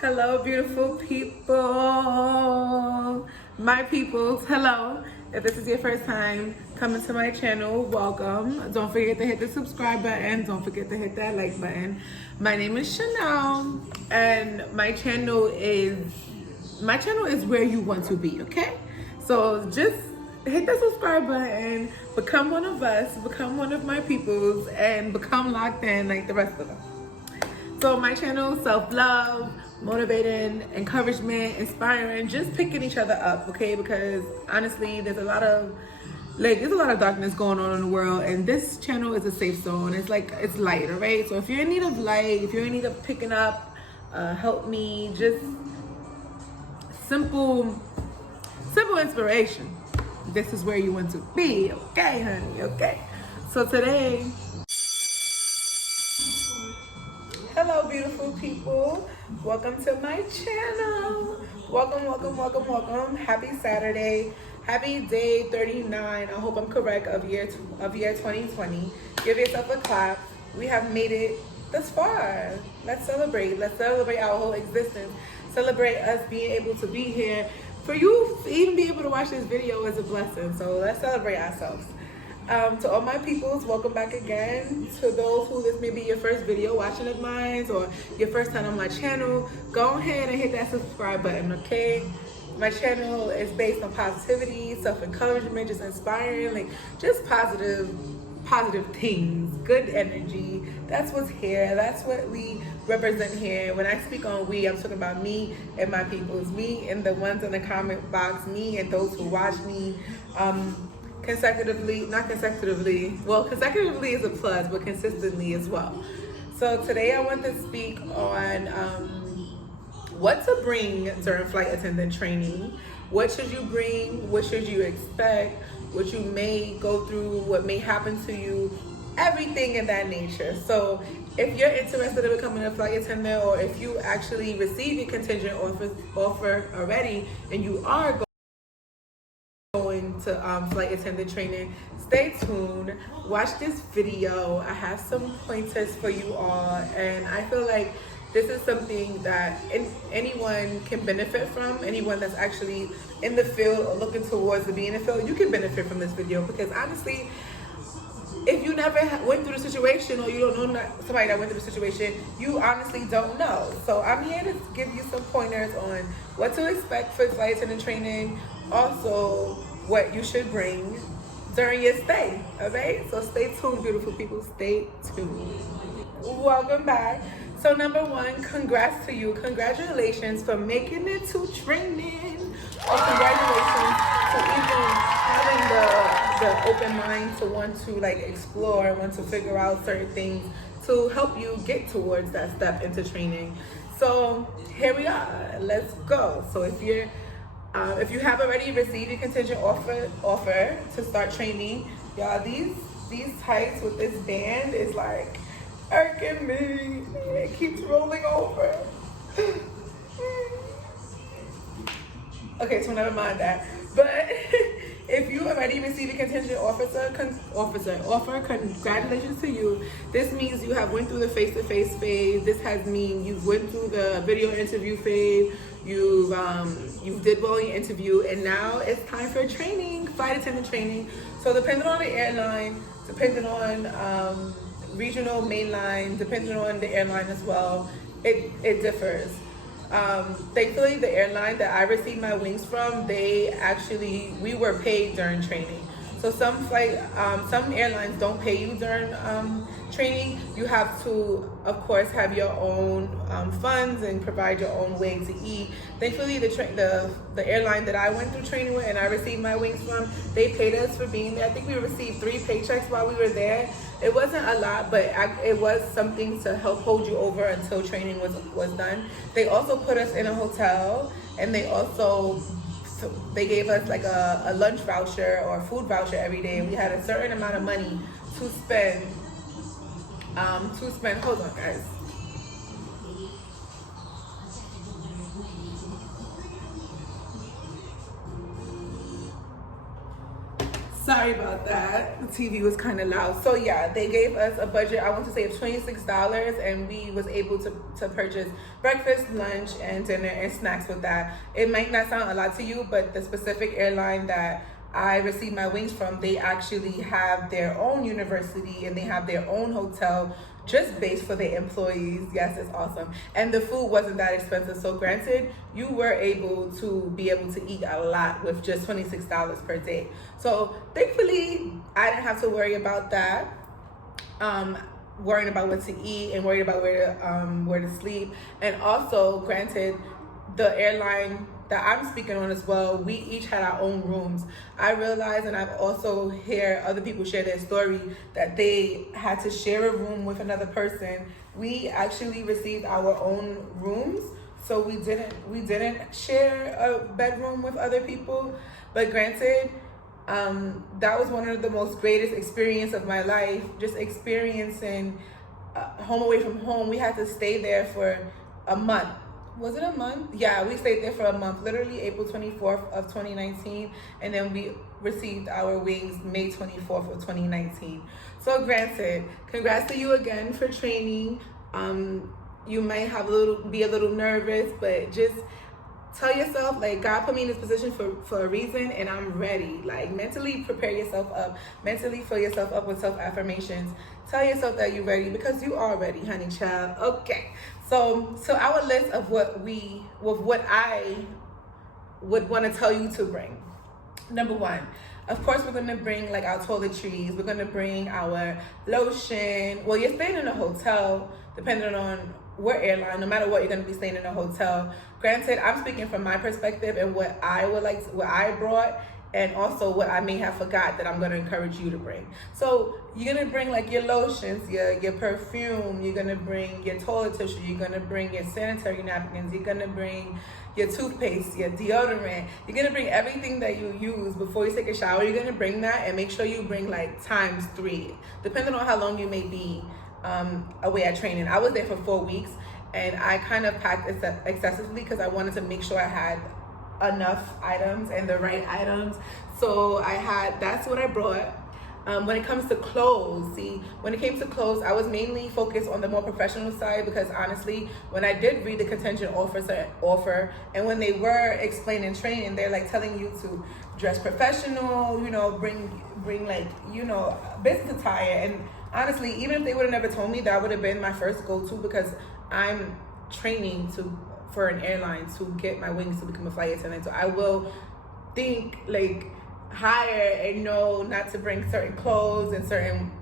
Hello, beautiful people. My peoples, hello. If this is your first time coming to my channel, welcome. Don't forget to hit the subscribe button. Don't forget to hit that like button. My name is Chanel, and my channel is where you want to be, okay? So just hit the subscribe button, become one of us, become one of my peoples, and become locked in like the rest of them. So my channel, self-love, motivating, encouragement, inspiring, just picking each other up, okay? Because honestly, there's a lot of darkness going on in the world, and this channel is a safe zone. It's light, all right? So if you're in need of light, if you're in need of picking up, help me, just simple inspiration. This is where you want to be, okay, honey, okay? So today, hello, beautiful people. Welcome to my channel. Welcome. Happy Saturday. Happy day 39. I hope I'm correct of year 2020. Give yourself a clap. We have made it this far. Let's celebrate. Let's celebrate our whole existence. Celebrate us being able to be here. For you to even be able to watch this video is a blessing. So let's celebrate ourselves. To all my peoples, welcome back again. To those who this may be your first video watching of mine or your first time on my channel, go ahead and hit that subscribe button, okay? My channel is based on positivity, self-encouragement, just inspiring, like just positive things, good energy. That's what's here. That's what we represent here. When I speak on we, I'm talking about me and my peoples, me and the ones in the comment box, me and those who watch me. Consecutively is a plus, but consistently as well. So today I want to speak on what to bring during flight attendant training. What should you bring? What should you expect? What you may go through, what may happen to you, everything in that nature. So if you're interested in becoming a flight attendant, or if you actually received your contingent offer already and you are going to flight attendant training, stay tuned, watch this video. I have some pointers for you all, and I feel like this is something that anyone can benefit from. Anyone that's actually in the field or looking towards to be in the field, you can benefit from this video, because honestly, if you never went through the situation, or you don't know somebody that went through the situation, you honestly don't know. So I'm here to give you some pointers on what to expect for flight attendant training, also what you should bring during your stay, okay? So stay tuned, beautiful people, stay tuned. Welcome back. So number one, congrats to you. Congratulations for making it to training. Or congratulations to even having the open mind to want to like explore, want to figure out certain things to help you get towards that step into training. So here we are, let's go. So if you have already received a contingent offer to start training, y'all, these tights with this band is like irking me. It keeps rolling over. Okay, so never mind that. But if you already received a contingent offer, congratulations to you. This means you have went through the face-to-face phase. This has mean you went through the video interview phase. You did well in your interview, and now it's time for training, flight attendant training. So depending on the airline, depending on regional, mainline, depending on the airline as well, it differs. Thankfully, the airline that I received my wings from, we were paid during training. So some airlines don't pay you during training. You have to, of course, have your own funds and provide your own way to eat. Thankfully, the airline that I went through training with and I received my wings from, they paid us for being there. I think we received 3 paychecks while we were there. It wasn't a lot, but it was something to help hold you over until training was done. They also put us in a hotel, and they gave us like a lunch voucher or a food voucher every day. We had a certain amount of money to spend. Hold on, guys. Sorry about that. The TV was kind of loud. So yeah, they gave us a budget, I want to say, of $26, and we was able to purchase breakfast, lunch, and dinner and snacks with that. It might not sound a lot to you, but the specific airline that I received my wings from, they actually have their own university and they have their own hotel just based for their employees. Yes, it's awesome. And the food wasn't that expensive. So granted, you were able to eat a lot with just $26 per day. So thankfully, I didn't have to worry about that. Worrying about what to eat and worried about where to sleep. And also, granted, the airline that I'm speaking on as well, we each had our own rooms. I realized, and I've also heard other people share their story, that they had to share a room with another person. We actually received our own rooms, so we didn't share a bedroom with other people. But granted, that was one of the most greatest experience of my life, just experiencing home away from home. We had to stay there for a month. Was it a month? Yeah, we stayed there for a month, literally April 24th of 2019, and then we received our wings May 24th of 2019. So granted, congrats to you again for training. You might be a little nervous, but just tell yourself, like, God put me in this position for a reason, and I'm ready. Like, mentally prepare yourself up, mentally fill yourself up with self-affirmations. Tell yourself that you're ready, because you are ready, honey child. Okay, so our list of what I would want to tell you to bring. Number one, of course, we're going to bring like our toiletries. We're going to bring our lotion. Well, you're staying in a hotel, depending on what airline, no matter what, you're going to be staying in a hotel. Granted, I'm speaking from my perspective and what I brought, and also what I may have forgot that I'm going to encourage you to bring. So you're going to bring like your lotions, your perfume, you're going to bring your toilet tissue, you're going to bring your sanitary napkins, you're going to bring your toothpaste, your deodorant. You're going to bring everything that you use before you take a shower. You're going to bring that, and make sure you bring like ×3, depending on how long you may be away at training. I was there for 4 weeks, and I kind of packed excessively because I wanted to make sure I had enough items and the right items. So that's what I brought. When it comes to clothes, when it came to clothes, I was mainly focused on the more professional side, because honestly, when I did read the contingent offer, and when they were explaining training, they're like telling you to dress professional, bring like, business attire. And honestly, even if they would have never told me, that would have been my first go-to, because I'm training for an airline to get my wings to become a flight attendant. So I will think like higher and know not to bring certain clothes and certain.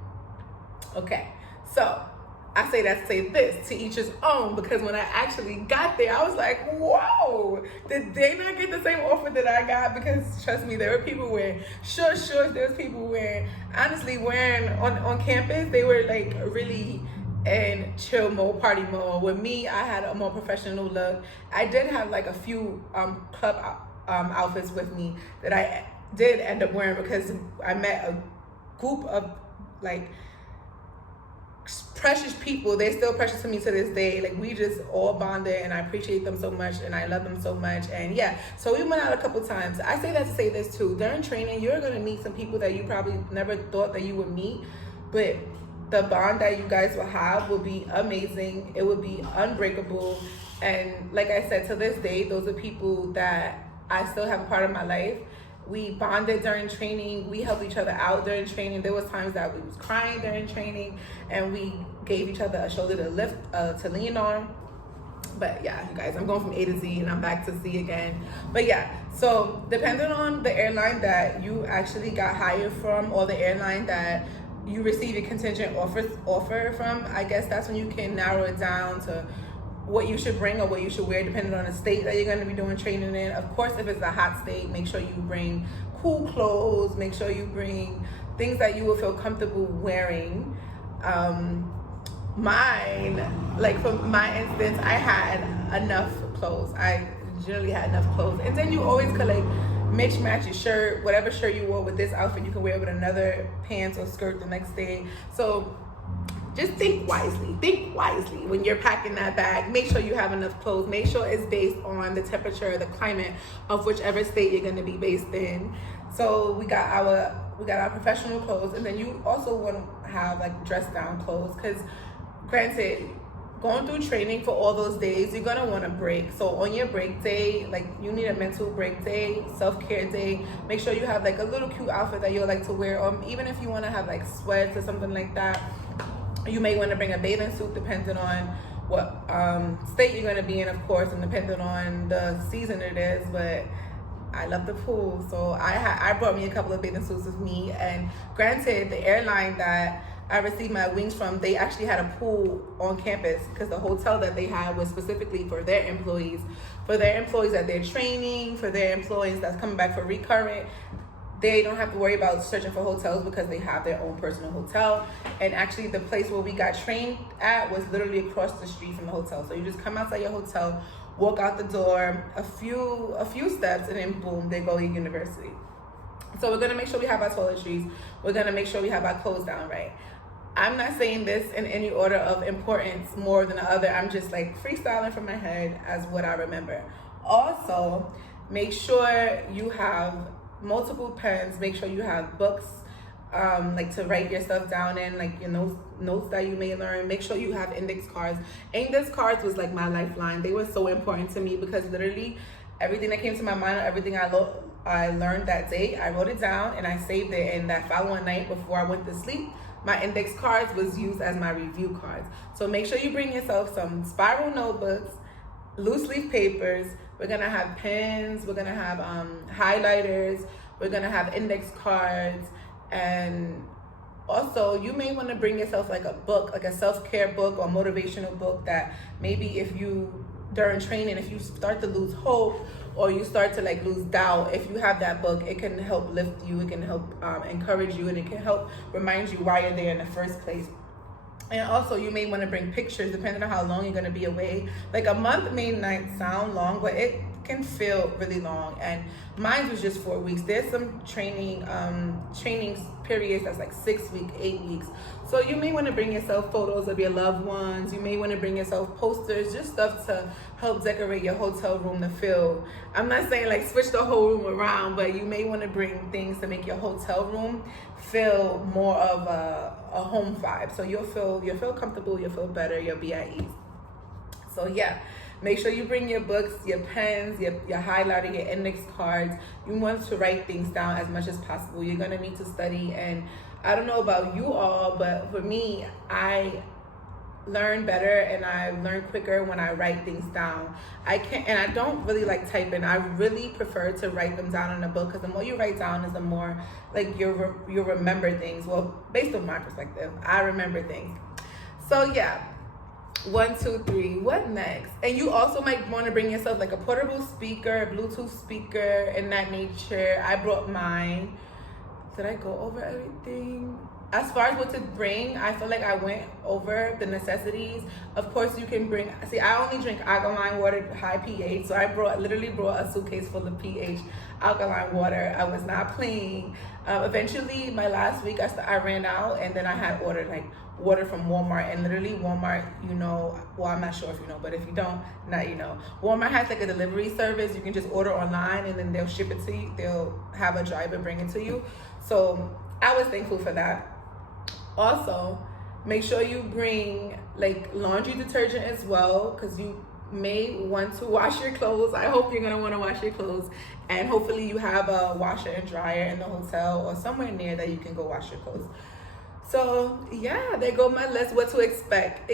Okay, so I say that to say this, to each his own, because when I actually got there, I was like, whoa, did they not get the same offer that I got? Because trust me, there were people wearing shorts, there was people wearing on campus, they were like really in chill mode, party mode. With me, I had a more professional look. I did have like a few club outfits with me that I did end up wearing, because I met a group of like precious people. They're still precious to me to this day. Like, we just all bonded, and I appreciate them so much, and I love them so much. And yeah, so we went out a couple times. I say that to say this too: during training, you're gonna meet some people that you probably never thought that you would meet, but the bond that you guys will have will be amazing. It will be unbreakable. And like I said, to this day, those are people that I still have a part of my life. We bonded during training. We helped each other out during training. There was times that we was crying during training, and we gave each other a shoulder to lift, to lean on. But yeah, you guys, I'm going from A to Z, and I'm back to Z again. But yeah, so depending on the airline that you actually got hired from, or the airline that you receive a contingent offer from, I guess that's when you can narrow it down to what you should bring or what you should wear, depending on the state that you're going to be doing training in. Of course, if it's a hot state, make sure you bring cool clothes. Make sure you bring things that you will feel comfortable wearing. Like for my instance, I had enough clothes. I generally had enough clothes. And then you always could like mix match your shirt. Whatever shirt you wore with this outfit, you can wear with another pants or skirt the next day. So just think wisely when you're packing that bag. Make sure you have enough clothes. Make sure it's based on the temperature, the climate of whichever state you're going to be based in. So we got our we got our professional clothes, and then you also want to have like dress down clothes, because granted, going through training for all those days, you're gonna want to break. So on your break day, like, you need a mental break day, self-care day. Make sure you have like a little cute outfit that you like to wear, or even if you want to have like sweats or something like that, you may want to bring a bathing suit, depending on what state you're going to be in, of course, and depending on the season it is. But I love the pool, so I brought me a couple of bathing suits with me. And granted, the airline that I received my wings from, they actually had a pool on campus, because the hotel that they had was specifically for their employees that they're training, for their employees that's coming back for recurrent. They don't have to worry about searching for hotels because they have their own personal hotel. And actually, the place where we got trained at was literally across the street from the hotel. So you just come outside your hotel, walk out the door, a few steps, and then boom, they go to university. So we're gonna make sure we have our toiletries. We're gonna make sure we have our clothes down right. I'm not saying this in any order of importance more than the other. I'm just like freestyling from my head as what I remember. Also, make sure you have multiple pens. Make sure you have books, like to write your stuff down in, like your notes that you may learn. Make sure you have index cards. Index cards was like my lifeline. They were so important to me, because literally everything that came to my mind, or everything I learned that day, I wrote it down and I saved it. And that following night before I went to sleep, my index cards was used as my review cards. So make sure you bring yourself some spiral notebooks, loose leaf papers. We're gonna have pens, we're gonna have highlighters, we're gonna have index cards. And also, you may want to bring yourself like a book, like a self-care book or motivational book, that maybe if you, during training, if you start to lose hope, or you start to like lose doubt, if you have that book, it can help lift you, it can help encourage you, and it can help remind you why you're there in the first place. And also, you may want to bring pictures, depending on how long you're going to be away. Like, a month may not sound long, but it can feel really long. And mine was just 4 weeks. There's some training periods that's like 6 weeks, 8 weeks. So you may want to bring yourself photos of your loved ones. You may want to bring yourself posters, just stuff to help decorate your hotel room to feel. I'm not saying like switch the whole room around, but you may want to bring things to make your hotel room feel more of a home vibe. So you'll feel comfortable, you'll feel better, you'll be at ease. So yeah, make sure you bring your books, your pens, your highlighter, your index cards. You want to write things down as much as possible. You're gonna need to study, and I don't know about you all, but for me, I learn better and I learn quicker when I write things down. And I don't really like typing. I really prefer to write them down in a book, because the more you write down is the more like you'll remember things. Well, based on my perspective, I remember things. So yeah, 1, 2, 3. What next? And you also might want to bring yourself like a portable speaker, a Bluetooth speaker, and that nature. I brought mine. Did I go over everything? As far as what to bring, I feel like I went over the necessities. Of course, you can bring, I only drink alkaline water, high pH, so I literally brought a suitcase full of pH alkaline water. I was not playing. Eventually, my last week, I ran out, and then I had ordered like water from Walmart. And literally Walmart, well, I'm not sure if you know, but if you don't, now you know. Walmart has like a delivery service. You can just order online, and then they'll ship it to you. They'll have a driver bring it to you. So I was thankful for that. Also, make sure you bring like laundry detergent as well, because you may want to wash your clothes. I hope you're gonna want to wash your clothes, and hopefully you have a washer and dryer in the hotel or somewhere near that you can go wash your clothes. So yeah, there go my list. What to expect.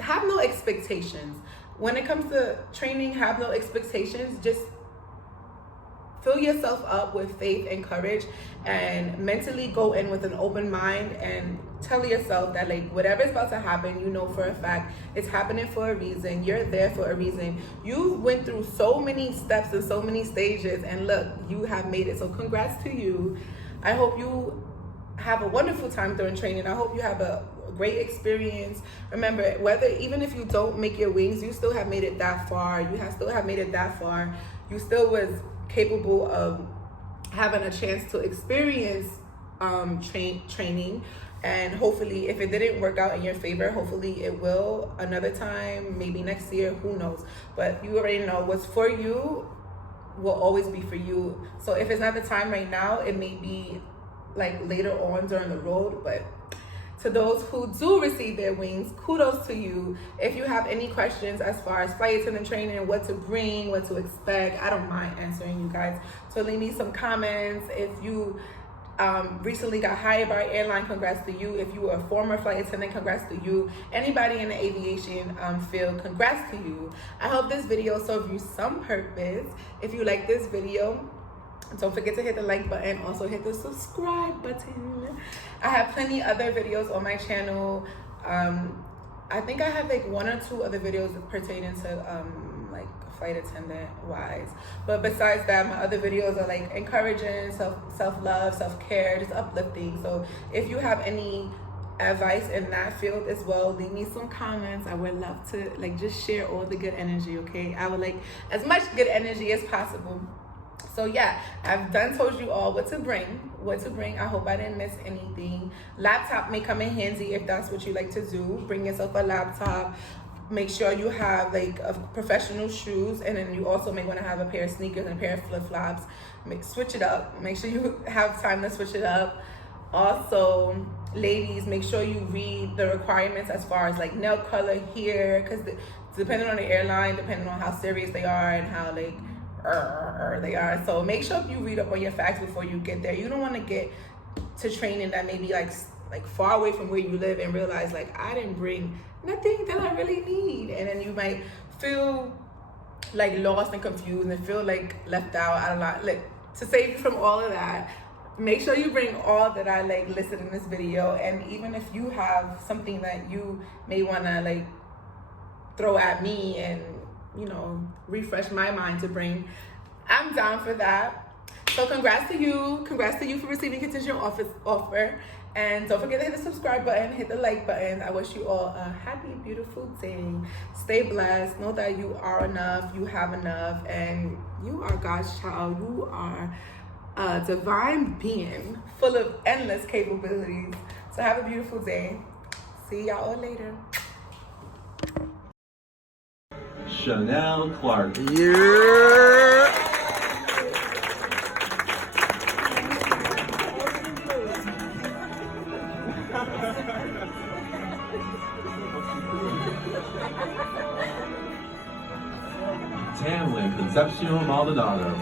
Have no expectations. When it comes to training, have no expectations. Just fill yourself up with faith and courage, and mentally go in with an open mind, and tell yourself that like whatever's about to happen, you know for a fact it's happening for a reason. You're there for a reason. You went through so many steps and so many stages, and look, you have made it. So congrats to you. I hope you have a wonderful time during training. I hope you have a great experience. Remember, even if you don't make your wings, you still have made it that far. You still was capable of having a chance to experience training. And hopefully, if it didn't work out in your favor, hopefully it will another time, maybe next year, who knows. But you already know what's for you will always be for you. So if it's not the time right now, it may be like later on during the road. But to those who do receive their wings, kudos to you. If you have any questions as far as flight attendant training, what to bring, what to expect, I don't mind answering you guys. So leave me some comments. If you recently got hired by an airline, congrats to you. If you were a former flight attendant, congrats to you. Anybody in the aviation field, congrats to you. I hope this video served you some purpose. If you like this video, don't forget to hit the like button. Also hit the subscribe button. I have plenty other videos on my channel. I think I have like 1 or 2 other videos pertaining to like flight attendant wise. But besides that, my other videos are like encouraging, self-love, self-care, just uplifting. So if you have any advice in that field as well, leave me some comments. I would love to like just share all the good energy, okay? I would like as much good energy as possible. So yeah, I've told you all what to bring. I hope I didn't miss anything. Laptop may come in handy if that's what you like to do. Bring yourself a laptop. Make sure you have like professional shoes, and then you also may want to have a pair of sneakers and a pair of flip-flops. Switch it up. Make sure you have time to switch it up. Also, ladies, make sure you read the requirements as far as like nail color, hair, because depending on the airline, depending on how serious they are and how like they are. So make sure you read up on your facts before you get there. You don't want to get to training that may be like far away from where you live and realize like I didn't bring nothing that I really need, and then you might feel like lost and confused and feel like left out. I don't know, like to save you from all of that, make sure you bring all that I like listed in this video. And even if you have something that you may want to like throw at me and you know refresh my mind to bring, I'm down for that. So congrats to you for receiving contingent offer. And don't forget to hit the subscribe button, hit the like button. I wish you all a happy, beautiful day. Stay blessed. Know that you are enough, you have enough, and you are God's child. You are a divine being full of endless capabilities. So have a beautiful day. See y'all all later. Chanel Clark. Yeah. Tamlin Concepcion Maldonado.